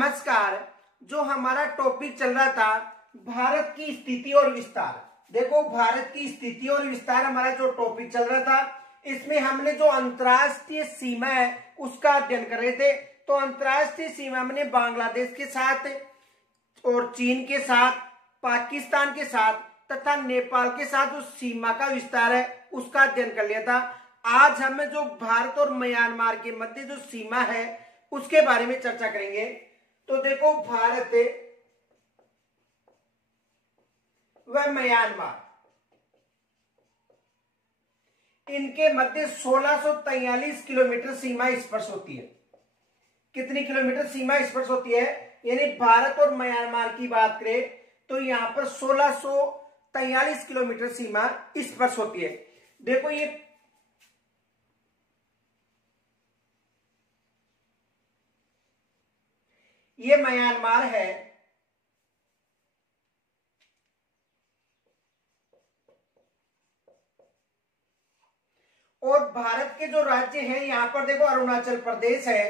नमस्कार। जो हमारा टॉपिक चल रहा था भारत की स्थिति और विस्तार। देखो, भारत की स्थिति और विस्तार हमारा जो टॉपिक चल रहा था, इसमें हमने जो अंतर्राष्ट्रीय सीमा है उसका अध्ययन कर रहे थे। तो अंतर्राष्ट्रीय सीमा हमने बांग्लादेश के साथ और चीन के साथ, पाकिस्तान के साथ तथा नेपाल के साथ उस सीमा का विस्तार है उसका अध्ययन कर लिया था। आज हमें जो भारत और म्यांमार के मध्य जो सीमा है उसके बारे में चर्चा करेंगे। तो देखो, भारत व म्यांमार, इनके मध्य 1643 किलोमीटर सीमा स्पर्श होती है। कितनी किलोमीटर सीमा स्पर्श होती है? यानी भारत और म्यांमार की बात करें तो यहां पर 1643 किलोमीटर सीमा स्पर्श होती है। देखो, ये म्यांमार है और भारत के जो राज्य हैं यहां पर देखो अरुणाचल प्रदेश है,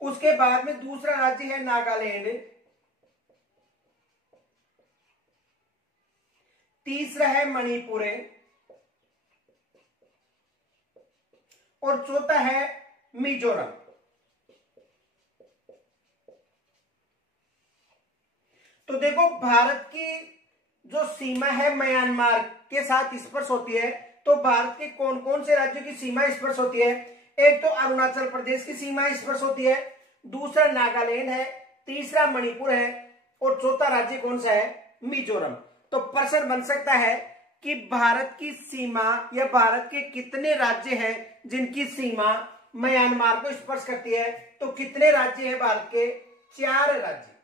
उसके बाद में दूसरा राज्य है नागालैंड, तीसरा है मणिपुर और चौथा है मिजोरम। तो देखो, भारत की जो सीमा है म्यांमार के साथ स्पर्श होती है। तो भारत के कौन कौन से राज्यों की सीमा स्पर्श होती है? एक तो अरुणाचल प्रदेश की सीमा स्पर्श होती है, दूसरा नागालैंड है, तीसरा मणिपुर है और चौथा राज्य कौन सा है? मिजोरम। तो प्रश्न बन सकता है कि भारत की सीमा या भारत के कितने राज्य हैं जिनकी सीमा म्यांमार को स्पर्श करती है? तो कितने राज्य हैं भारत के? 4 राज्य।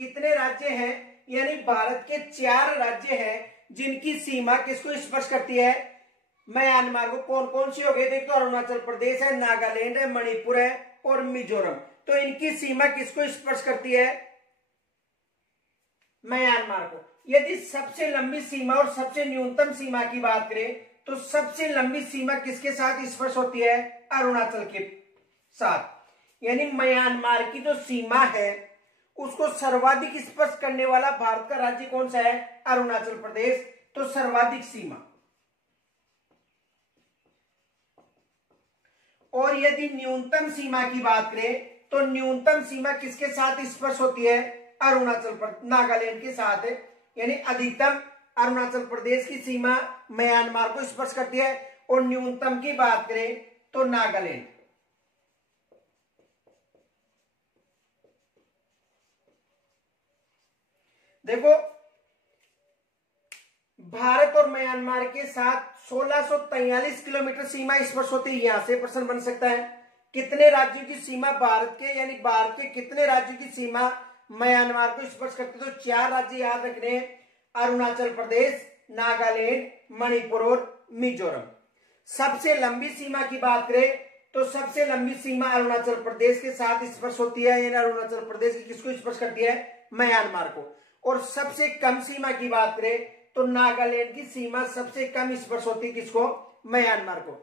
कितने राज्य हैं? यानी भारत के 4 राज्य हैं जिनकी सीमा किसको स्पर्श करती है? म्यांमार को। कौन कौन सी हो गई? देख, तो अरुणाचल प्रदेश है, नागालैंड है, मणिपुर है और मिजोरम। तो इनकी सीमा किसको स्पर्श करती है? म्यांमार को। यदि सबसे लंबी सीमा और सबसे न्यूनतम सीमा की बात करें तो सबसे लंबी सीमा किसके साथ स्पर्श होती है? अरुणाचल के साथ। यानी म्यांमार की जो सीमा है उसको सर्वाधिक स्पर्श करने वाला भारत का राज्य कौन सा है? अरुणाचल प्रदेश। तो सर्वाधिक सीमा। और यदि न्यूनतम सीमा की बात करें तो न्यूनतम सीमा किसके साथ स्पर्श होती है? अरुणाचल प्रदेश, नागालैंड के साथ है। यानी अधिकतम अरुणाचल प्रदेश की सीमा म्यांमार को स्पर्श करती है और न्यूनतम की बात करें तो नागालैंड। देखो, भारत और म्यांमार के साथ 1643 किलोमीटर सीमा स्पर्श होती है। यहां से प्रश्न बन सकता है कितने राज्यों की सीमा भारत के, यानी भारत के कितने राज्यों की सीमा म्यांमार को स्पर्श करती है? तो 4 राज्य याद रखने हैं, अरुणाचल प्रदेश, नागालैंड, मणिपुर और मिजोरम। सबसे लंबी सीमा की बात करें तो सबसे लंबी सीमा अरुणाचल प्रदेश के साथ स्पर्श होती है। यानी अरुणाचल प्रदेश की किसको स्पर्श करती है? म्यांमार को। और सबसे कम सीमा की बात करें तो नागालैंड की सीमा सबसे कम स्पर्श होती है किसको? म्यांमार को।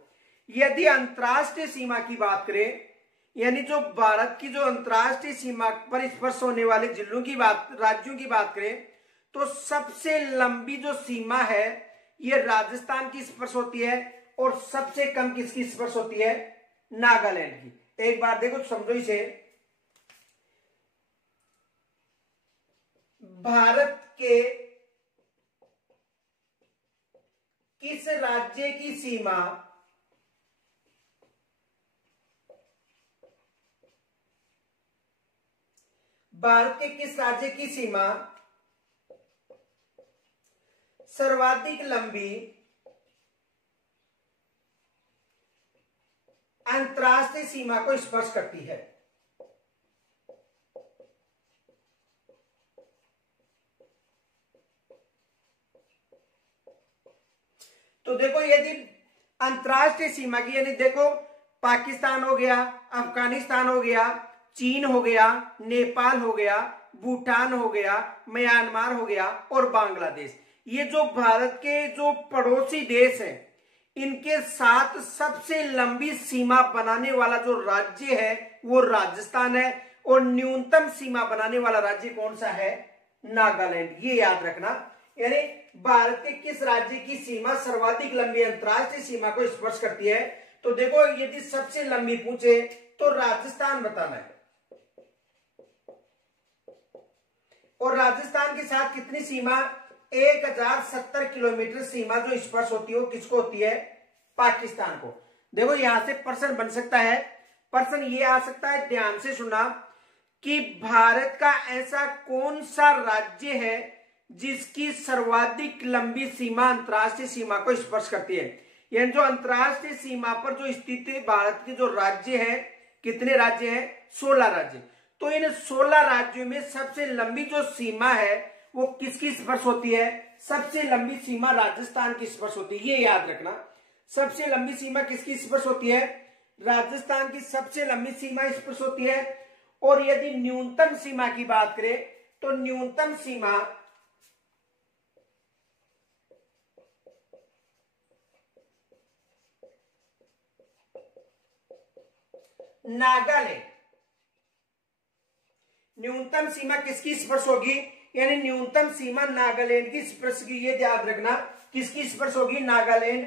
यदि अंतरराष्ट्रीय सीमा की बात करें, यानी जो भारत की जो अंतरराष्ट्रीय सीमा पर स्पर्श होने वाले जिलों की बात, राज्यों की बात करें तो सबसे लंबी जो सीमा है ये राजस्थान की स्पर्श होती है और सबसे कम किसकी स्पर्श होती है? नागालैंड की। एक बार देखो, समझो इसे। भारत के किस राज्य की सीमा भारत के किस राज्य की सीमा सर्वाधिक लंबी अंतरराष्ट्रीय सीमा को स्पर्श करती है? तो देखो, यदि अंतरराष्ट्रीय सीमा की, यानी देखो पाकिस्तान हो गया, अफगानिस्तान हो गया, चीन हो गया, नेपाल हो गया, भूटान हो गया, म्यांमार हो गया और बांग्लादेश, ये जो भारत के जो पड़ोसी देश हैं इनके साथ सबसे लंबी सीमा बनाने वाला जो राज्य है वो राजस्थान है, और न्यूनतम सीमा बनाने वाला राज्य कौन सा है? नागालैंड। ये याद रखना, यानी भारत के किस राज्य की सीमा सर्वाधिक लंबी अंतर्राष्ट्रीय सीमा को स्पर्श करती है? तो देखो, यदि सबसे लंबी पूछे तो राजस्थान बताना है, और राजस्थान के साथ कितनी सीमा? 1070 किलोमीटर सीमा जो स्पर्श होती है वो किसको होती है? पाकिस्तान को। देखो यहां से प्रश्न बन सकता है, प्रश्न ये आ सकता है, ध्यान से सुना, कि भारत का ऐसा कौन सा राज्य है जिसकी सर्वाधिक लंबी सीमा अंतर्राष्ट्रीय सीमा को स्पर्श करती है? यानी जो अंतर्राष्ट्रीय सीमा पर जो स्थित भारत के जो राज्य है, कितने राज्य हैं? 16 राज्य। तो इन 16 राज्यों में सबसे लंबी जो सीमा है वो किसकी स्पर्श होती है? सबसे लंबी सीमा राजस्थान की स्पर्श होती है। ये याद रखना, सबसे लंबी सीमा किसकी स्पर्श होती है? राजस्थान की सबसे लंबी सीमा स्पर्श होती है। और यदि न्यूनतम सीमा की बात करें तो न्यूनतम सीमा नागालैंड, न्यूनतम सीमा किसकी स्पर्श होगी? यानी न्यूनतम सीमा नागालैंड की स्पर्श की। ये याद रखना, किसकी स्पर्श होगी? नागालैंड।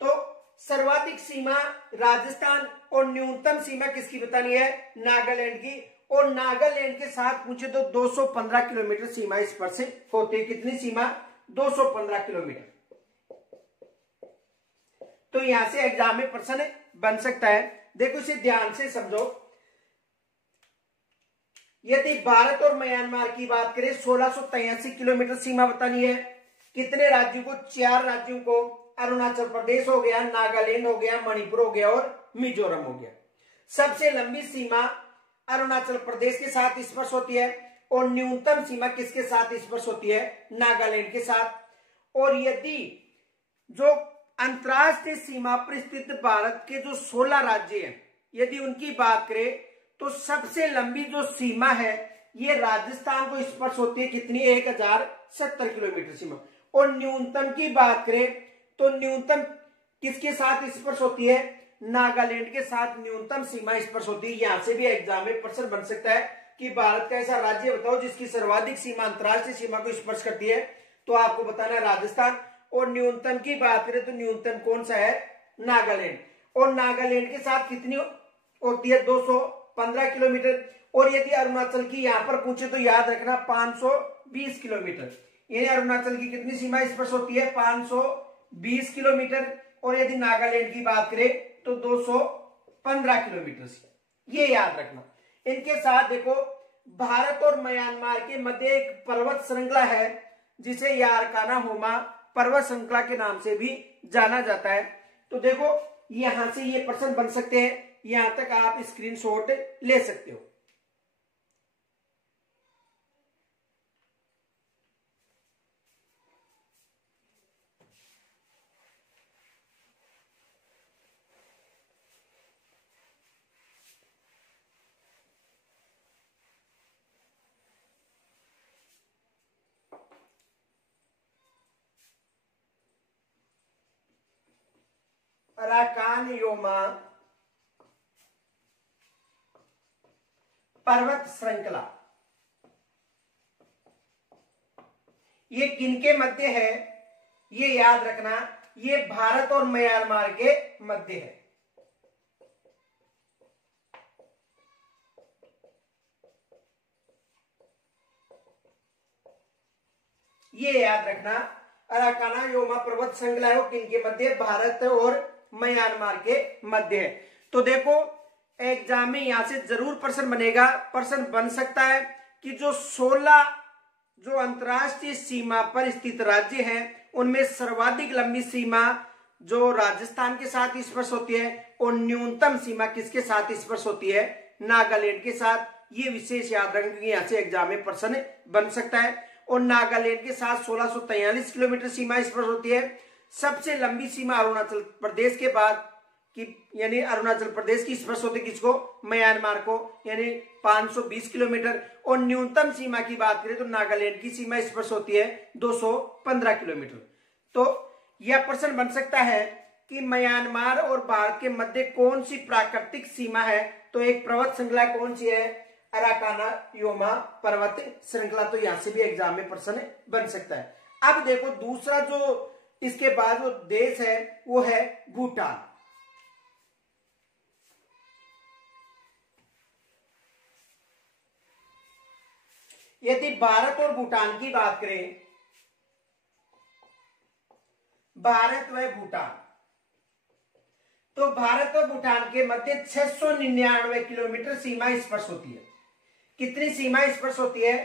तो सर्वाधिक सीमा राजस्थान और न्यूनतम सीमा किसकी बतानी है? नागालैंड की। और नागालैंड के साथ पूछे तो 215 किलोमीटर सीमा स्पर्श होती है। कितनी सीमा? 215 किलोमीटर। तो यहां से एग्जाम में प्रश्न बन सकता है। देखो इसे ध्यान से समझो, यदि भारत और म्यांमार की बात करें 1683 किलोमीटर सीमा बतानी है। कितने राज्यों को? 4 राज्यों को। अरुणाचल प्रदेश हो गया, नागालैंड हो गया, मणिपुर हो गया और मिजोरम हो गया। सबसे लंबी सीमा अरुणाचल प्रदेश के साथ स्पर्श होती है, और न्यूनतम सीमा किसके साथ स्पर्श होती है? नागालैंड के साथ। और यदि जो अंतर्राष्ट्रीय सीमा पर स्थित भारत के जो 16 राज्य हैं, यदि उनकी बात करें तो सबसे लंबी जो सीमा है ये राजस्थान को स्पर्श होती है। कितनी? 1070 किलोमीटर सीमा। और न्यूनतम की बात करें तो न्यूनतम किसके साथ स्पर्श होती है? नागालैंड के साथ न्यूनतम सीमा स्पर्श होती है। यहां से भी एग्जाम में प्रश्न बन सकता है कि भारत का ऐसा राज्य बताओ जिसकी सर्वाधिक सीमा अंतर्राष्ट्रीय सीमा को स्पर्श करती है। तो आपको बताना है राजस्थान। और न्यूनतम की बात करें तो न्यूनतम कौन सा है? नागालैंड। और नागालैंड के साथ कितनी होती है? 215 किलोमीटर। और यदि अरुणाचल की यहां पर पूछे तो याद रखना 520 किलोमीटर। यानी अरुणाचल की कितनी सीमा स्पर्श होती है? 520 किलोमीटर। और यदि नागालैंड की बात करें तो 215 किलोमीटर। ये याद रखना। इनके साथ देखो, भारत और म्यांमार के मध्य एक पर्वत श्रृंखला है जिसे यारकाना होमा पर्वत श्रृंखला के नाम से भी जाना जाता है। तो देखो यहां से ये प्रश्न बन सकते हैं, यहां तक आप स्क्रीनशॉट ले सकते हो। अराकान योमा पर्वत श्रृंखला ये किनके मध्य है? ये याद रखना, ये भारत और म्यांमार के मध्य है। ये याद रखना, अराकाना योमा पर्वत श्रृंखला है वो किनके मध्य? भारत और म्यांमार के मध्य है। तो देखो एग्जाम में यहां से जरूर प्रश्न बनेगा, प्रश्न बन सकता है कि जो 16 जो अंतर्राष्ट्रीय सीमा पर स्थित राज्य हैं उनमें सर्वाधिक लंबी सीमा जो राजस्थान के साथ स्पर्श होती है, और न्यूनतम सीमा किसके साथ स्पर्श होती है? नागालैंड के साथ। ये विशेष याद रखें कि यहां से एग्जाम में प्रश्न बन सकता है। और नागालैंड के साथ 1643 किलोमीटर सीमा स्पर्श होती है। सबसे लंबी सीमा अरुणाचल प्रदेश के बाद कि यानी अरुणाचल प्रदेश की स्पर्श होती किसको, म्यांमार को, यानी 520 किलोमीटर। और न्यूनतम सीमा की बात करें तो नागालैंड की सीमा स्पर्श होती है 215 किलोमीटर। तो यह प्रश्न बन सकता है कि म्यांमार और भारत के मध्य कौन सी प्राकृतिक सीमा है, तो एक पर्वत श्रृंखला कौन सी है, अराकाना योमा पर्वत श्रृंखला। तो यहां से भी एग्जाम में प्रश्न बन सकता है। अब देखो दूसरा जो इसके बाद जो देश है वो है भूटान। यदि भारत और भूटान की बात करें, भारत व भूटान, तो भारत और भूटान के मध्य 699 किलोमीटर सीमा स्पर्श होती है। कितनी सीमा स्पर्श होती है,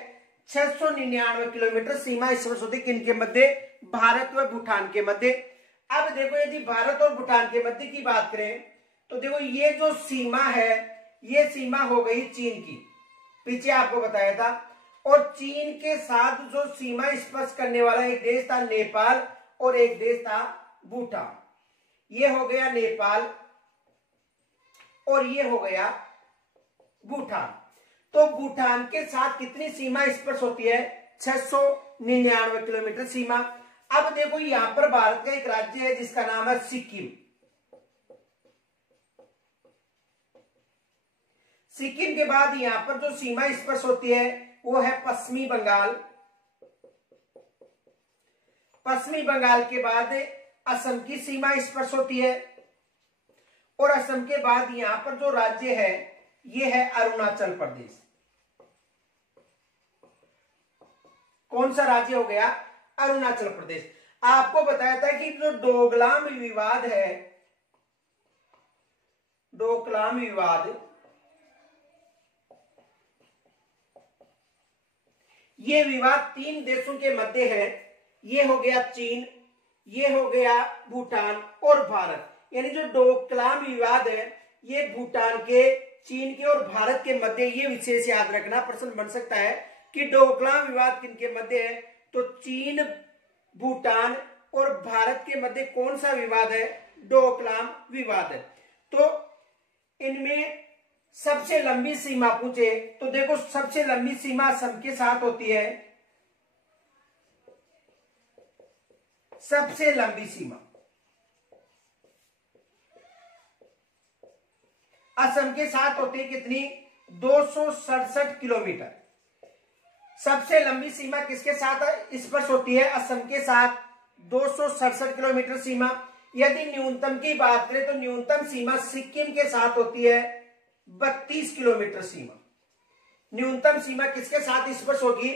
699 किलोमीटर सीमा स्पर्श होती है किनके मध्य, भारत व भूटान के मध्य। अब देखो यदि भारत और भूटान के मध्य की बात करें तो देखो ये जो सीमा है ये सीमा हो गई चीन की, पीछे आपको बताया था। और चीन के साथ जो सीमा स्पर्श करने वाला एक देश था नेपाल और एक देश था भूटान। ये हो गया नेपाल और ये हो गया भूटान। तो भूटान के साथ कितनी सीमा स्पर्श होती है, 699 किलोमीटर सीमा। अब देखो यहां पर भारत का एक राज्य है जिसका नाम है सिक्किम। सिक्किम के बाद यहां पर जो सीमा स्पर्श होती है वो है पश्चिमी बंगाल। पश्चिमी बंगाल के बाद असम की सीमा स्पर्श होती है और असम के बाद यहां पर जो राज्य है ये है अरुणाचल प्रदेश। कौन सा राज्य हो गया, अरुणाचल प्रदेश। आपको बताया था कि जो डोकलाम विवाद है, डोकलाम विवाद, ये विवाद 3 देशों के मध्य है। ये हो गया चीन, ये हो गया भूटान और भारत। यानी जो डोकलाम विवाद है ये भूटान के, चीन के और भारत के मध्य। ये विशेष याद रखना, प्रश्न बन सकता है कि डोकलाम विवाद किनके मध्य है, तो चीन, भूटान और भारत के मध्य कौन सा विवाद है, डोकलाम विवाद है। तो इनमें सबसे लंबी सीमा पूछे तो देखो सबसे लंबी सीमा असम के साथ होती है। सबसे लंबी सीमा असम के साथ होती है कितनी, 267 किलोमीटर। सबसे लंबी सीमा किसके साथ स्पर्श होती है, असम के साथ 267 किलोमीटर सीमा। यदि न्यूनतम की बात करें तो न्यूनतम सीमा सिक्किम के साथ होती है 32 किलोमीटर सीमा। न्यूनतम सीमा किसके साथ स्पर्श होगी,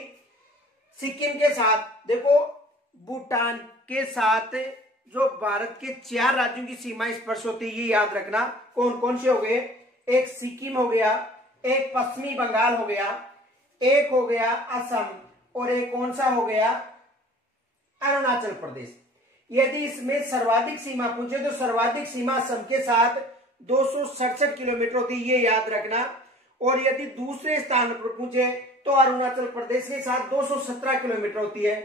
सिक्किम के साथ। देखो भूटान के साथ जो भारत के 4 राज्यों की सीमा स्पर्श होती है, ये याद रखना। कौन कौन से हो गए, एक सिक्किम हो गया, एक पश्चिमी बंगाल हो गया, एक हो गया असम और एक कौन सा हो गया, अरुणाचल प्रदेश। यदि इसमें सर्वाधिक सीमा पूछे तो सर्वाधिक सीमा असम के साथ 267 किलोमीटर होती है, ये याद रखना। और यदि दूसरे स्थान पर पूछे तो अरुणाचल प्रदेश के साथ 217 किलोमीटर होती है।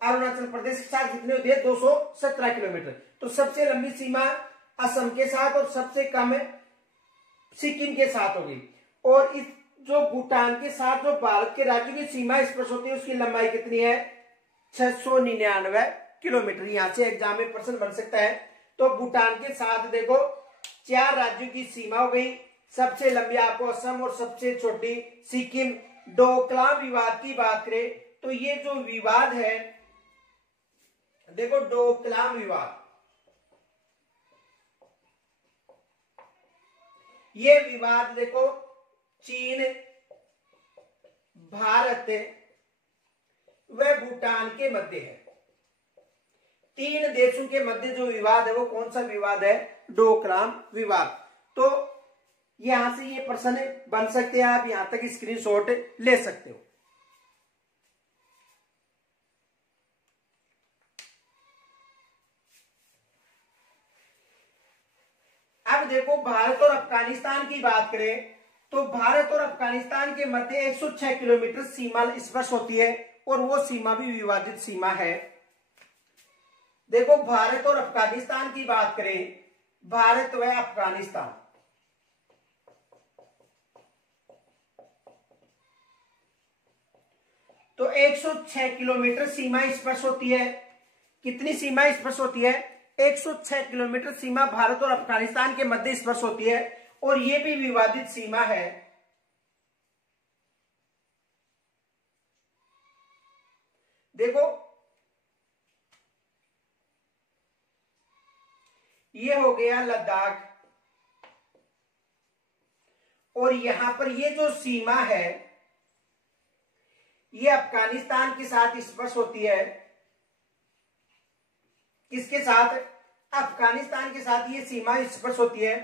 अरुणाचल प्रदेश के साथ कितनी होती है, 217 किलोमीटर। तो सबसे लंबी सीमा असम के साथ और सबसे कम सिक्किम के साथ होगी। और इस जो भूटान के साथ जो भारत के राज्यों की सीमा स्पर्श होती है उसकी लंबाई कितनी है, 699 किलोमीटर। यहां से एग्जाम में प्रश्न बन सकता है। तो भूटान के साथ देखो 4 राज्यों की सीमा हो गई, सबसे लंबी आपको असम और सबसे छोटी सिक्किम। डोकलाम विवाद की बात करें तो ये जो विवाद है, देखो डोकलाम विवाद, ये विवाद देखो चीन, भारत व भूटान के मध्य है। 3 देशों के मध्य जो विवाद है वो कौन सा विवाद है, डोकलाम विवाद। तो यहां से ये प्रश्न बन सकते हैं, आप यहां तक स्क्रीनशॉट ले सकते हो। अब देखो भारत और अफगानिस्तान की बात करें तो भारत और अफगानिस्तान के मध्य 106 किलोमीटर सीमा स्पर्श होती है और वो सीमा भी विवादित सीमा है। देखो भारत और अफगानिस्तान की बात करें, भारत व अफगानिस्तान, तो 106 किलोमीटर सीमा स्पर्श होती है। कितनी सीमा स्पर्श होती है? 106 किलोमीटर सीमा भारत और अफगानिस्तान के मध्य स्पर्श होती है, और यह भी विवादित सीमा है। देखो ये हो गया लद्दाख, और यहां पर ये जो सीमा है ये अफगानिस्तान के साथ स्पर्श होती है। किसके साथ? अफगानिस्तान के साथ ये सीमा स्पर्श होती है,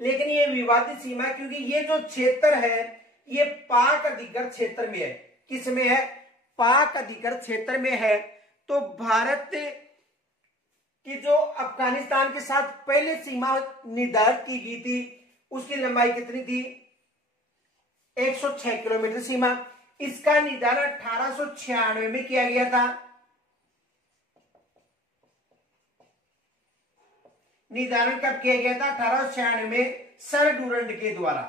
लेकिन ये विवादित सीमा है क्योंकि ये जो क्षेत्र है ये पाक अधिकृत क्षेत्र में है। किस में है? पाक अधिकृत क्षेत्र में है। तो भारत की जो अफगानिस्तान के साथ पहले सीमा निर्धारित की गई थी उसकी लंबाई कितनी थी? 106 किलोमीटर सीमा। इसका निर्धारण 1896 में किया गया था। निर्धारण कब किया गया था? 1896 में सर डूरंड के द्वारा।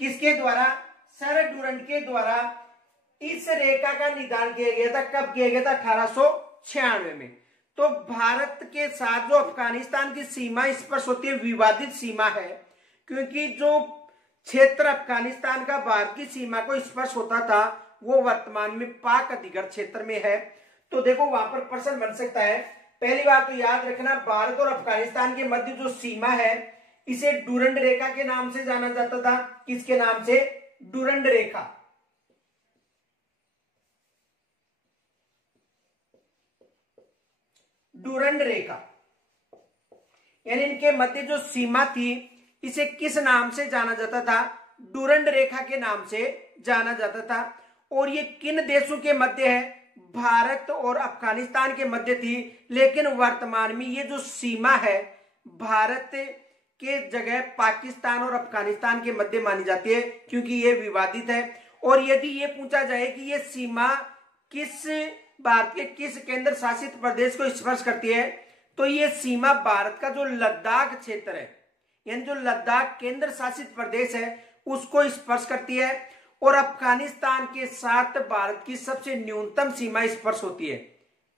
किसके द्वारा? सर डूरंड के द्वारा इस रेखा का निर्धारण किया गया था। कब किया गया था? 1896 में। तो भारत के साथ जो अफगानिस्तान की सीमा स्पर्श होती है विवादित सीमा है, क्योंकि जो क्षेत्र अफगानिस्तान का भारत की सीमा को स्पर्श होता था वो वर्तमान में पाक अधिकृत क्षेत्र में है। तो देखो वहां पर प्रश्न बन सकता है। पहली बात तो याद रखना, भारत और अफगानिस्तान के मध्य जो सीमा है इसे डूरंड रेखा के नाम से जाना जाता था। किसके नाम से? डूरंड रेखा। डूरंड रेखा यानी इनके मध्य जो सीमा थी इसे किस नाम से जाना जाता था? डूरंड रेखा के नाम से जाना जाता था। और ये किन देशों के मध्य है? भारत और अफगानिस्तान के मध्य थी। लेकिन वर्तमान में ये जो सीमा है भारत के जगह पाकिस्तान और अफगानिस्तान के मध्य मानी जाती है, क्योंकि ये विवादित है। और यदि ये पूछा जाए कि ये सीमा किस भारत के किस केंद्र शासित प्रदेश को स्पर्श करती है, तो ये सीमा भारत का जो लद्दाख क्षेत्र है यानी जो लद्दाख केंद्र शासित प्रदेश है उसको स्पर्श करती है। और अफगानिस्तान के साथ भारत की सबसे न्यूनतम सीमा स्पर्श होती है।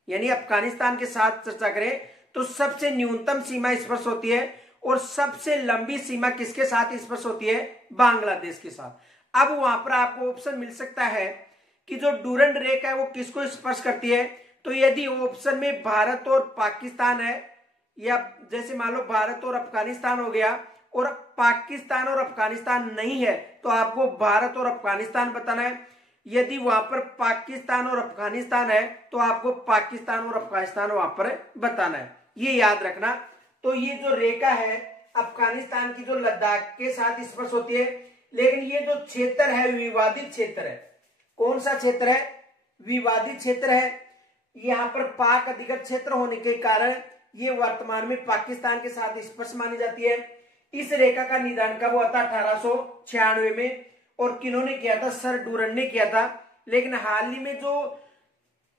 यानी अफगानिस्तान के साथ चर्चा करें तो सबसे न्यूनतम सीमा स्पर्श होती है, और सबसे लंबी सीमा किसके साथ स्पर्श होती है? बांग्लादेश के साथ। अब वहां पर आपको ऑप्शन मिल सकता है कि जो डूरंड रेखा है वो किसको स्पर्श करती है। तो यदि ऑप्शन में भारत और पाकिस्तान है, या जैसे मान लो भारत और अफगानिस्तान हो गया और पाकिस्तान और अफगानिस्तान नहीं है, तो आपको भारत और अफगानिस्तान बताना है। यदि वहां पर पाकिस्तान और अफगानिस्तान है तो आपको पाकिस्तान और अफगानिस्तान वहां पर बताना है। ये याद रखना। तो ये जो रेखा है अफगानिस्तान की जो लद्दाख के साथ स्पर्श होती है, लेकिन ये जो क्षेत्र है विवादित क्षेत्र है। कौन सा क्षेत्र है? विवादित क्षेत्र है। यहाँ पर पाक अधिकृत क्षेत्र होने के कारण ये वर्तमान में पाकिस्तान के साथ स्पर्श मानी जाती है। इस रेखा का निर्धारण कब हुआ था? 1896 में। और किन्होंने किया था? सर डूरंड ने किया था। लेकिन हाल ही में जो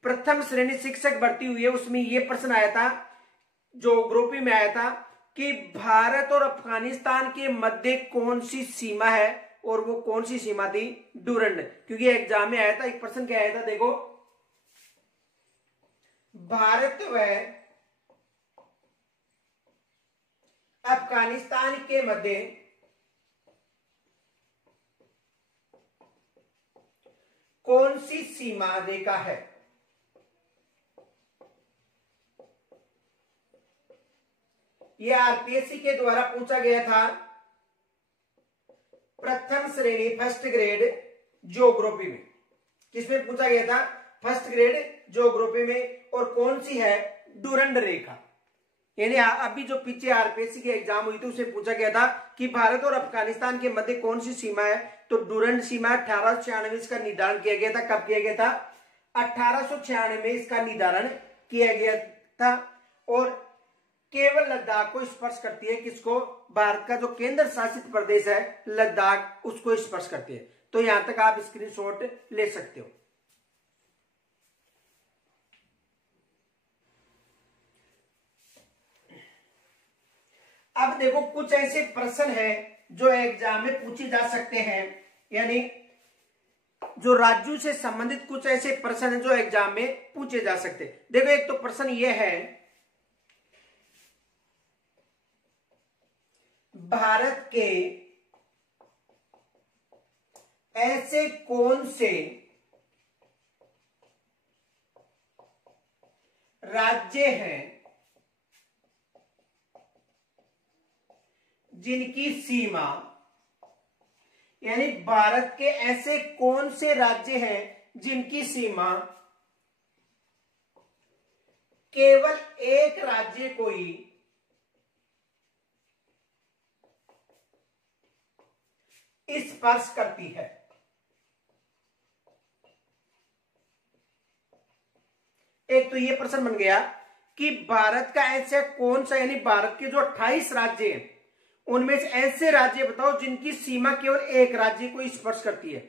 प्रथम श्रेणी शिक्षक भर्ती हुई है उसमें यह प्रश्न आया था, ज्योग्राफी में आया था, कि भारत और अफगानिस्तान के मध्य कौन सी सीमा है, और वो कौन सी सीमा थी? डूरंड। क्योंकि एग्जाम में आया था। एक प्रश्न क्या आया था? देखो, भारत व अफगानिस्तान के मध्य कौन सी सीमा रेखा है? यह आरपीएससी के द्वारा पूछा गया था प्रथम श्रेणी फर्स्ट ग्रेड ज्योग्राफी में। किसमें पूछा गया था? फर्स्ट ग्रेड ज्योग्राफी में। और कौन सी है? डूरंड रेखा। यानी अभी जो पीछे आरपीएससी की एग्जाम हुई थी उसे पूछा गया था कि भारत और अफगानिस्तान के मध्य कौन सी सीमा है, तो डूरंड सीमा 1896 इसका निर्धारण किया गया था। कब किया गया था? 1896 में इसका निर्धारण किया गया था। और केवल लद्दाख को स्पर्श करती है। किसको? भारत का जो केंद्र शासित प्रदेश है लद्दाख, उसको स्पर्श करती है। तो यहां तक आप स्क्रीनशॉट ले सकते हो। अब देखो कुछ ऐसे प्रश्न हैं जो एग्जाम में पूछे जा सकते हैं, यानी जो राज्यों से संबंधित कुछ ऐसे प्रश्न हैं जो एग्जाम में पूछे जा सकते हैं। देखो एक तो प्रश्न ये है, भारत के ऐसे कौन से राज्य हैं जिनकी सीमा, यानी भारत के ऐसे कौन से राज्य हैं जिनकी सीमा केवल एक राज्य को ही स्पर्श करती है। एक तो ये प्रश्न बन गया कि भारत का ऐसा कौन सा, यानी भारत के जो 28 राज्य हैं उनमें से ऐसे राज्य बताओ जिनकी सीमा केवल एक राज्य को स्पर्श करती है।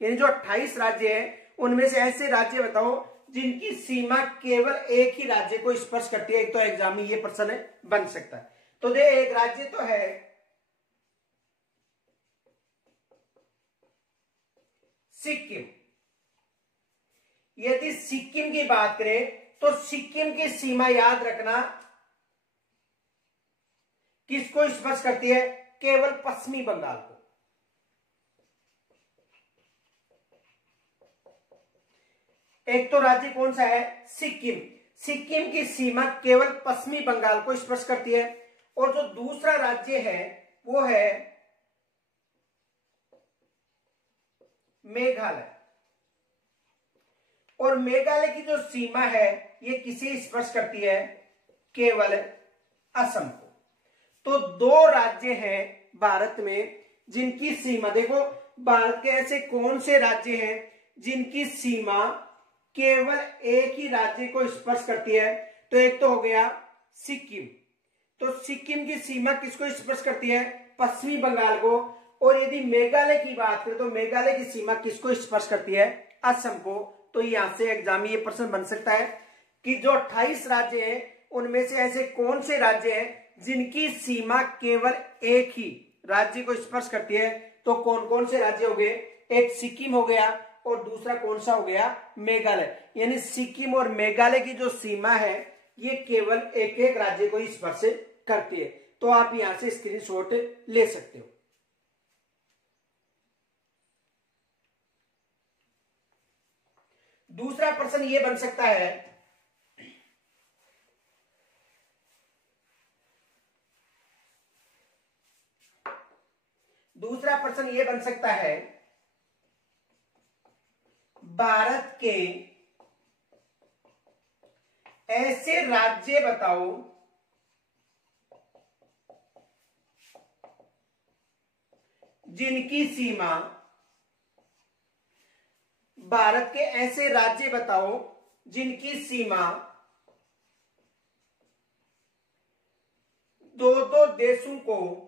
यानी जो 28 राज्य हैं उनमें से ऐसे राज्य बताओ जिनकी सीमा केवल एक ही राज्य को स्पर्श करती है। एक तो एग्जाम में ये प्रश्न बन सकता है। तो दे एक राज्य तो है सिक्किम। यदि सिक्किम की बात करें तो सिक्किम की सीमा याद रखना किसको स्पर्श करती है, केवल पश्चिमी बंगाल को। एक तो राज्य कौन सा है, सिक्किम। सिक्किम की सीमा केवल पश्चिमी बंगाल को स्पर्श करती है। और जो दूसरा राज्य है वो है मेघालय। और मेघालय की जो सीमा है ये किसे स्पर्श करती है, केवल असम को। तो दो राज्य हैं भारत में जिनकी सीमा, देखो भारत के ऐसे कौन से राज्य हैं जिनकी सीमा केवल एक ही राज्य को स्पर्श करती है। तो एक तो हो गया सिक्किम। तो सिक्किम की सीमा किसको स्पर्श करती है, पश्चिमी बंगाल को। और यदि मेघालय की बात करें तो मेघालय की सीमा किसको स्पर्श करती है, असम को। तो यहां से एग्जाम में ये प्रश्न बन सकता है कि जो 28 राज्य हैं उनमें से ऐसे कौन से राज्य हैं जिनकी सीमा केवल एक ही राज्य को स्पर्श करती है। तो कौन कौन से राज्य हो गए, एक सिक्किम हो गया और दूसरा कौन सा हो गया, मेघालय। यानी सिक्किम और मेघालय की जो सीमा है ये केवल एक एक राज्य को स्पर्श करती है। तो आप यहां से स्क्रीनशॉट ले सकते हो। दूसरा प्रश्न ये बन सकता है, दूसरा प्रश्न ये बन सकता है, भारत के ऐसे राज्य बताओ जिनकी सीमा, भारत के ऐसे राज्य बताओ जिनकी सीमा दो दो देशों को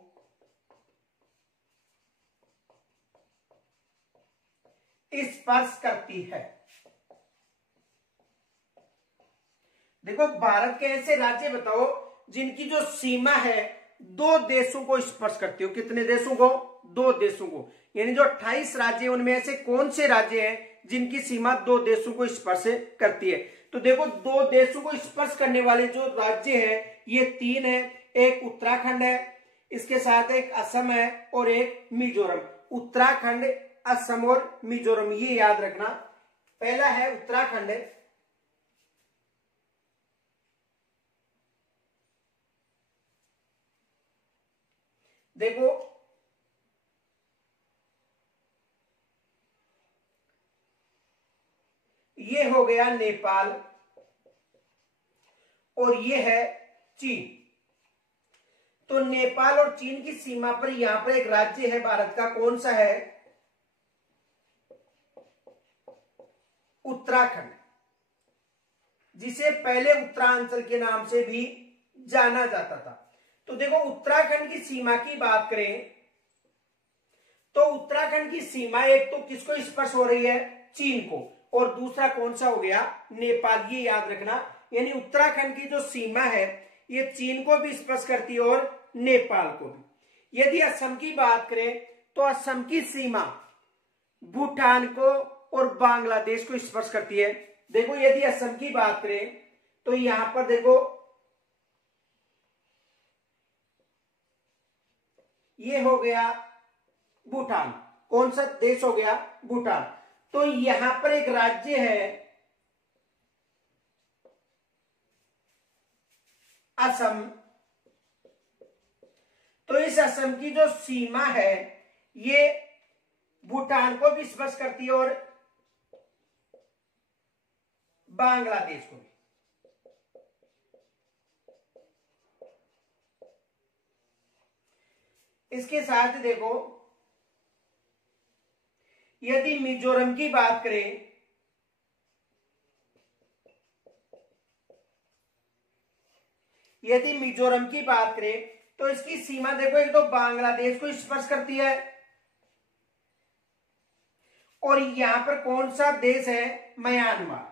स्पर्श करती है। देखो भारत के ऐसे राज्य बताओ जिनकी जो सीमा है दो देशों को स्पर्श करती हो। कितने देशों को, दो देशों को। यानी जो 28 राज्य उनमें ऐसे कौन से राज्य हैं जिनकी सीमा दो देशों को स्पर्श करती है। तो देखो दो देशों को स्पर्श करने वाले जो राज्य हैं ये 3 है। एक उत्तराखंड है, इसके साथ एक असम है और एक मिजोरम। उत्तराखंड, असम और मिजोरम, ये याद रखना। पहला है उत्तराखंड, देखो ये हो गया नेपाल और ये है चीन। तो नेपाल और चीन की सीमा पर यहां पर एक राज्य है भारत का, कौन सा है, उत्तराखंड, जिसे पहले उत्तरांचल के नाम से भी जाना जाता था। तो देखो उत्तराखंड की सीमा की बात करें तो उत्तराखंड की सीमा एक तो किसको स्पर्श हो रही है, चीन को, और दूसरा कौन सा हो गया, नेपाल। ये याद रखना। यानी उत्तराखंड की जो सीमा है ये चीन को भी स्पर्श करती है और नेपाल को भी। यदि असम की बात करें तो असम की सीमा भूटान को और बांग्लादेश को स्पर्श करती है। देखो यदि असम की बात करें तो यहां पर देखो ये हो गया भूटान। कौन सा देश हो गया? भूटान। तो यहां पर एक राज्य है असम। तो इस असम की जो सीमा है ये भूटान को भी स्पर्श करती है और बांग्लादेश को भी। इसके साथ देखो यदि मिजोरम की बात करें तो इसकी सीमा देखो एक तो बांग्लादेश को स्पर्श करती है और यहां पर कौन सा देश है? म्यांमार।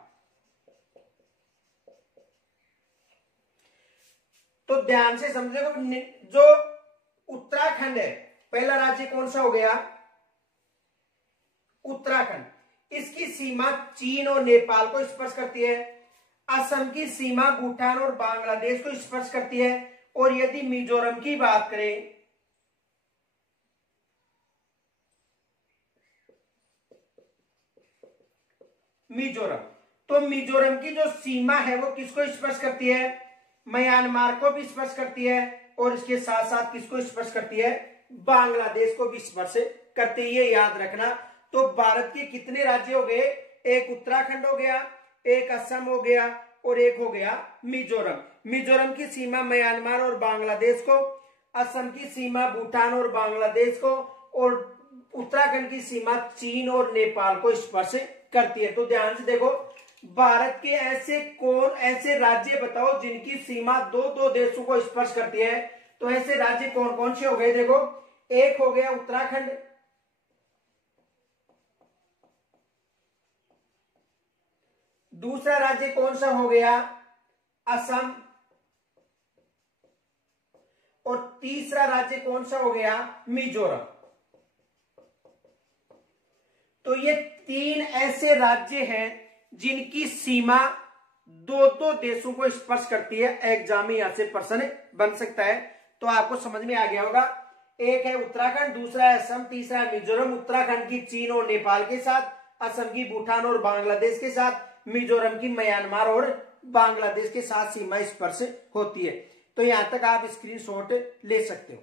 तो ध्यान से समझेगा, जो उत्तराखंड है पहला राज्य कौन सा हो गया? उत्तराखंड। इसकी सीमा चीन और नेपाल को स्पर्श करती है। असम की सीमा भूटान और बांग्लादेश को स्पर्श करती है। और यदि मिजोरम की बात करें तो मिजोरम की जो सीमा है वो किसको स्पर्श करती है? म्यांमार को भी स्पर्श करती है और इसके साथ साथ किसको स्पर्श करती है? बांग्लादेश को भी स्पर्श करती है। ये याद रखना। तो भारत के कितने राज्य हो गए? एक उत्तराखंड हो गया, एक असम हो गया और एक हो गया मिजोरम। मिजोरम की सीमा म्यांमार और बांग्लादेश को, असम की सीमा भूटान और बांग्लादेश को और उत्तराखंड की सीमा चीन और नेपाल को स्पर्श करती है। तो ध्यान से देखो, भारत के ऐसे राज्य बताओ जिनकी सीमा दो दो देशों को स्पर्श करती है। तो ऐसे राज्य कौन कौन से हो गए? देखो एक हो गया उत्तराखंड, दूसरा राज्य कौन सा हो गया? असम, और तीसरा राज्य कौन सा हो गया? मिजोरम। तो ये तीन ऐसे राज्य हैं जिनकी सीमा दो दो देशों को स्पर्श करती है। एग्जाम में यहां से प्रश्न बन सकता है। तो आपको समझ में आ गया होगा। एक है उत्तराखंड, दूसरा है असम, तीसरा है मिजोरम। उत्तराखंड की चीन और नेपाल के साथ, असम की भूटान और बांग्लादेश के साथ, मिजोरम की म्यांमार और बांग्लादेश के साथ सीमा स्पर्श होती है। तो यहां तक आप स्क्रीनशॉट ले सकते हो।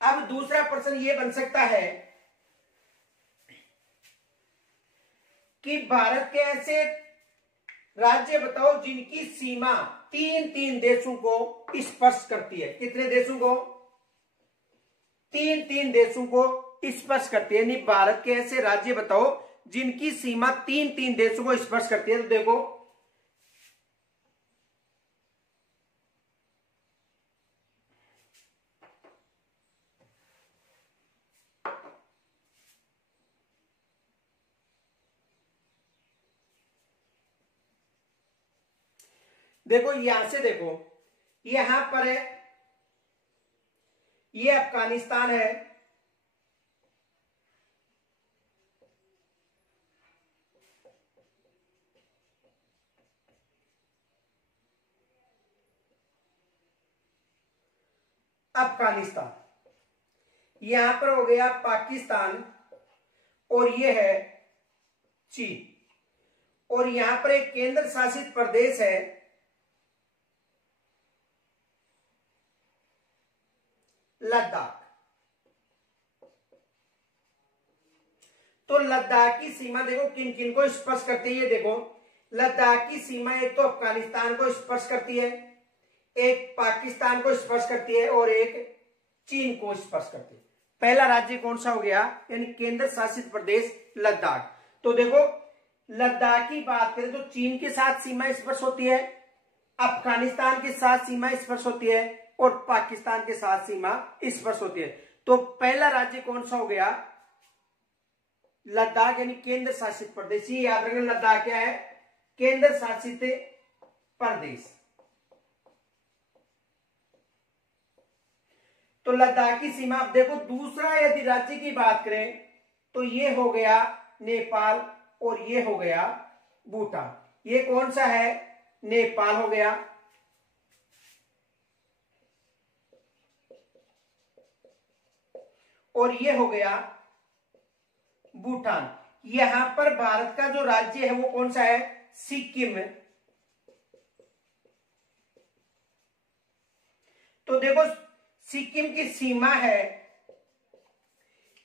अब दूसरा प्रश्न ये बन सकता है कि भारत के ऐसे राज्य बताओ जिनकी सीमा तीन तीन देशों को स्पर्श करती है। कितने देशों को? तीन तीन देशों को स्पर्श करती है। यानी भारत के ऐसे राज्य बताओ जिनकी सीमा तीन तीन देशों को स्पर्श करती है। तो देखो यहां से देखो, यहां पर है, ये अफगानिस्तान है, अफगानिस्तान, यहां पर हो गया पाकिस्तान और ये है चीन। और यहां पर एक केंद्र शासित प्रदेश है लद्दाख। तो लद्दाख की सीमा देखो किन किन को स्पर्श करती है। देखो लद्दाख की सीमा एक तो अफगानिस्तान को स्पर्श करती है, एक पाकिस्तान को स्पर्श करती है और एक चीन को स्पर्श करती है। पहला राज्य कौन सा हो गया? यानी केंद्र शासित प्रदेश लद्दाख। तो देखो लद्दाख की बात करें तो चीन के साथ सीमा स्पर्श होती है, अफगानिस्तान के साथ सीमा स्पर्श होती है और पाकिस्तान के साथ सीमा स्पर्श होती है। तो पहला राज्य कौन सा हो गया? लद्दाख, यानी केंद्र शासित प्रदेश। ये याद रखना लद्दाख क्या है? केंद्र शासित प्रदेश। तो लद्दाख की सीमा, अब देखो दूसरा यदि राज्य की बात करें तो ये हो गया नेपाल और ये हो गया भूटान। ये कौन सा है? नेपाल हो गया, और ये हो गया भूटान। यहां पर भारत का जो राज्य है वो कौन सा है? सिक्किम है। तो देखो सिक्किम की सीमा है,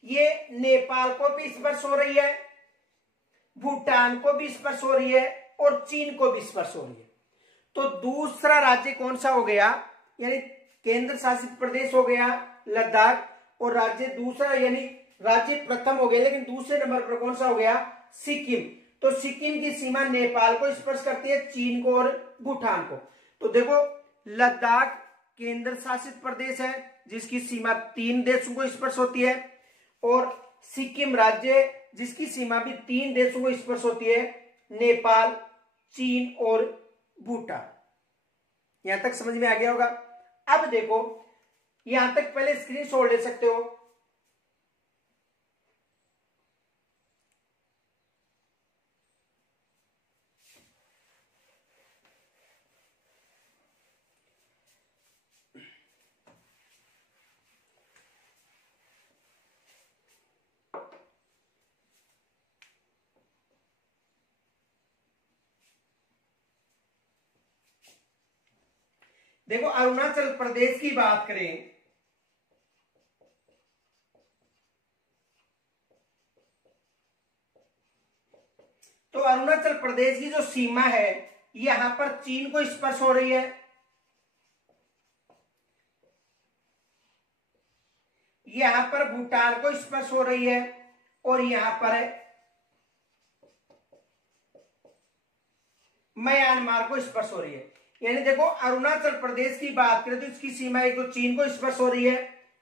ये नेपाल को भी स्पर्श हो रही है, भूटान को भी स्पर्श हो रही है और चीन को भी स्पर्श हो रही है। तो दूसरा राज्य कौन सा हो गया? यानी केंद्र शासित प्रदेश हो गया लद्दाख, और राज्य दूसरा यानी राज्य प्रथम हो गया लेकिन दूसरे नंबर पर कौन सा हो गया? सिक्किम। तो सिक्किम की सीमा नेपाल को स्पर्श करती है, चीन को और भूटान को। तो देखो लद्दाख केंद्र शासित प्रदेश है जिसकी सीमा 3 देशों को स्पर्श होती है, और सिक्किम राज्य जिसकी सीमा भी 3 देशों को स्पर्श होती है, नेपाल, चीन और भूटान। यहां तक समझ में आ गया होगा। अब देखो यहां तक पहले स्क्रीनशॉट ले सकते हो। देखो अरुणाचल प्रदेश की बात करें तो अरुणाचल प्रदेश की जो सीमा है यहां पर चीन को स्पर्श हो रही है, यहां पर भूटान को स्पर्श हो रही है, और यहां पर म्यांमार को स्पर्श हो रही है। यानी देखो अरुणाचल प्रदेश की बात करें तो इसकी सीमा एक तो चीन को स्पर्श हो रही है,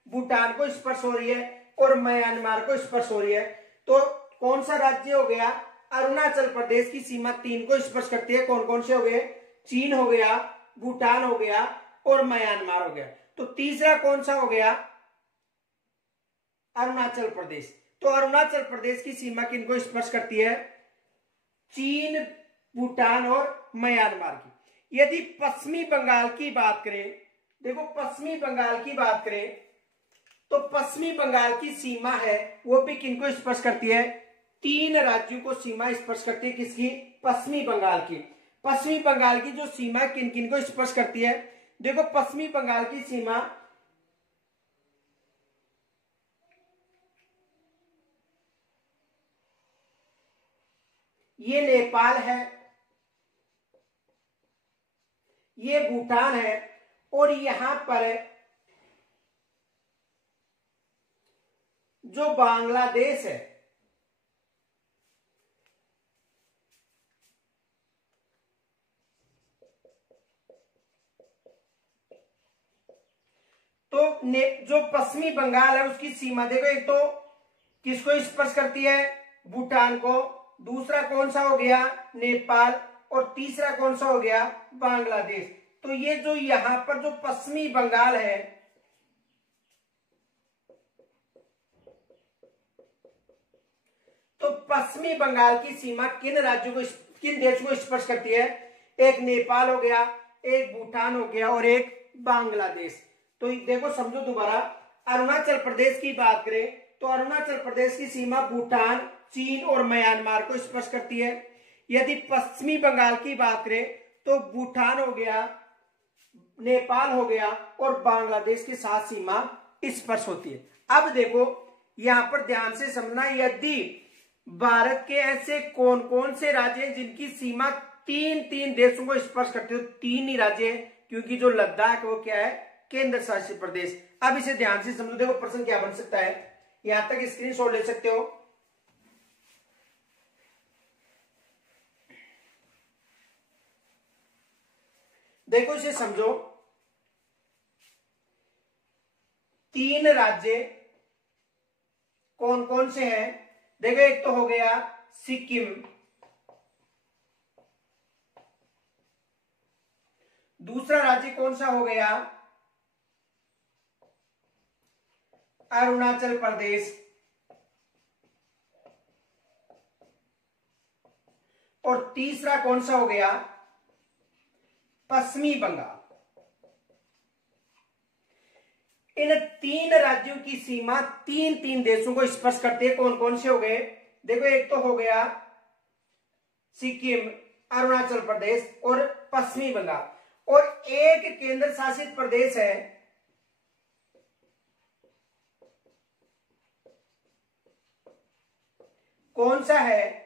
भूटान को स्पर्श हो रही है और म्यांमार को स्पर्श हो रही है। तो कौन सा राज्य हो गया? अरुणाचल प्रदेश की सीमा 3 को स्पर्श करती है। कौन कौन से हो गए? चीन हो गया, भूटान हो गया और म्यांमार हो गया। तो तीसरा कौन सा हो गया? अरुणाचल प्रदेश। तो अरुणाचल प्रदेश की सीमा किनको स्पर्श करती है? चीन, भूटान और म्यांमार की। यदि पश्चिमी बंगाल की बात करें, देखो पश्चिमी बंगाल की बात करें तो पश्चिमी बंगाल की सीमा है वो भी किनको स्पर्श करती है? 3 राज्यों को सीमा स्पर्श करती है। किसकी? पश्चिमी बंगाल की। पश्चिमी बंगाल की जो सीमा किन किन को स्पर्श करती है? देखो पश्चिमी बंगाल की सीमा ये नेपाल है, ये भूटान है, और यहां पर जो बांग्लादेश है तो जो पश्चिमी बंगाल है उसकी सीमा देखो, एक तो किसको स्पर्श करती है? भूटान को, दूसरा कौन सा हो गया? नेपाल, और तीसरा कौन सा हो गया? बांग्लादेश। तो ये जो यहां पर जो पश्चिमी बंगाल है तो पश्चिमी बंगाल की सीमा किन राज्यों को, किन देशों को स्पर्श करती है? एक नेपाल हो गया, एक भूटान हो गया और एक बांग्लादेश। तो देखो समझो दोबारा, अरुणाचल प्रदेश की बात करें तो अरुणाचल प्रदेश की सीमा भूटान, चीन और म्यांमार को स्पर्श करती है। यदि पश्चिमी बंगाल की बात करें तो भूटान हो गया, नेपाल हो गया और बांग्लादेश के साथ सीमा स्पर्श होती है। अब देखो यहां पर ध्यान से समझना, यदि भारत के ऐसे कौन कौन से राज्य हैं जिनकी सीमा 3 देशों को स्पर्श करती है? 3 ही राज्य हैं, क्योंकि जो लद्दाख वो क्या है? केंद्र शासित प्रदेश। अब इसे ध्यान से समझो। देखो प्रश्न क्या बन सकता है, यहां तक स्क्रीनशॉट ले सकते हो। देखो इसे समझो, 3 राज्य कौन कौन से हैं? देखो एक तो हो गया सिक्किम, दूसरा राज्य कौन सा हो गया? अरुणाचल प्रदेश। और तीसरा कौन सा हो गया? पश्चिमी बंगाल। इन तीन राज्यों की सीमा तीन तीन देशों को स्पर्श करती है। कौन कौन से हो गए? देखो, एक तो हो गया सिक्किम, अरुणाचल प्रदेश और पश्चिमी बंगाल, और एक केंद्र शासित प्रदेश है कौन सा है?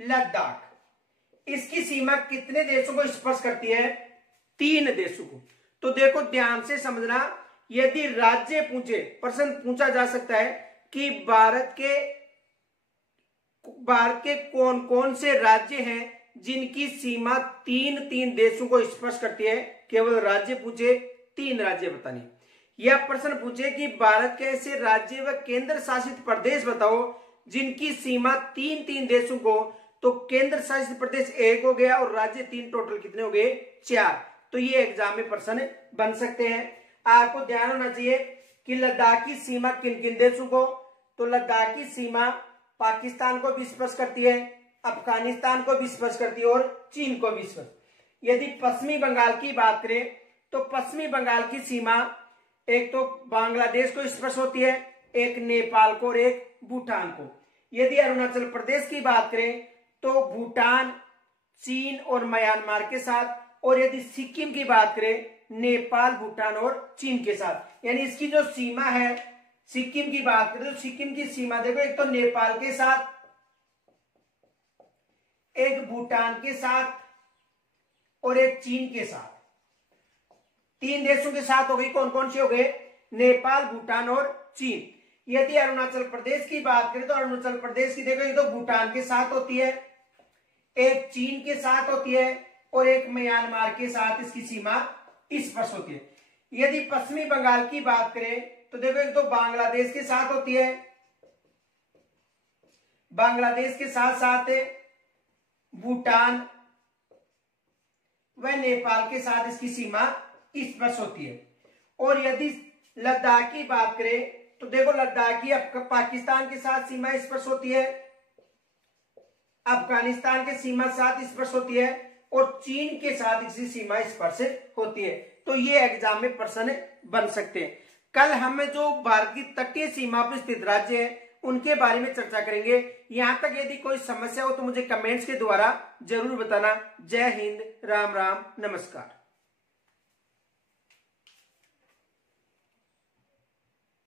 लद्दाख। इसकी सीमा कितने देशों को स्पर्श करती है? तीन देशों को। तो देखो, ध्यान से समझना, यदि राज्य पूछे, प्रश्न पूछा जा सकता है कि भारत के कौन कौन से राज्य हैं जिनकी सीमा तीन तीन देशों को स्पर्श करती है। केवल राज्य पूछे, तीन राज्य बताने। यह प्रश्न पूछे कि भारत के ऐसे राज्य व केंद्र शासित प्रदेश बताओ जिनकी सीमा तीन तीन देशों को, तो केंद्र शासित प्रदेश एक हो गया और राज्य तीन, टोटल कितने हो गए? चार। तो ये एग्जाम में प्रश्न बन सकते हैं। आपको ध्यान होना चाहिए कि लद्दाख की सीमा किन किन देशों को, तो लद्दाख की सीमा पाकिस्तान को भी स्पर्श करती है, अफगानिस्तान को भी स्पर्श करती है और चीन को भी स्पर्श। यदि पश्चिमी बंगाल की बात करें तो पश्चिमी बंगाल की सीमा एक तो बांग्लादेश को स्पर्श होती है, एक नेपाल को और एक भूटान को। यदि अरुणाचल प्रदेश की बात करें तो भूटान, चीन और म्यांमार के साथ, और यदि सिक्किम की बात करें नेपाल, भूटान और चीन के साथ। यानी इसकी जो सीमा है, सिक्किम की बात करें तो सिक्किम की सीमा देखो, एक तो नेपाल के साथ, एक भूटान के साथ और एक चीन के साथ। तीन देशों के साथ हो गई। कौन कौन से हो गए? नेपाल, भूटान और चीन। यदि अरुणाचल प्रदेश की बात करें तो अरुणाचल प्रदेश की देखो, एक तो भूटान के साथ होती है, एक चीन के साथ होती है और एक म्यांमार के साथ इसकी सीमा स्पर्श होती है। यदि पश्चिमी बंगाल की बात करें तो देखो, एक तो बांग्लादेश के साथ होती है, बांग्लादेश के साथ साथ भूटान व नेपाल के साथ इसकी सीमा स्पर्श होती है। और यदि लद्दाख की बात करें तो देखो, लद्दाख की पाकिस्तान के साथ सीमा स्पर्श होती है, अफगानिस्तान के सीमा साथ स्पर्श होती है और चीन के साथ इसी सीमा स्पर्श होती है। तो ये एग्जाम में प्रश्न बन सकते हैं। कल हम जो भारत की तटीय सीमा पर स्थित राज्य है उनके बारे में चर्चा करेंगे। यहां तक यदि कोई समस्या हो तो मुझे कमेंट्स के द्वारा जरूर बताना। जय हिंद, राम राम, नमस्कार।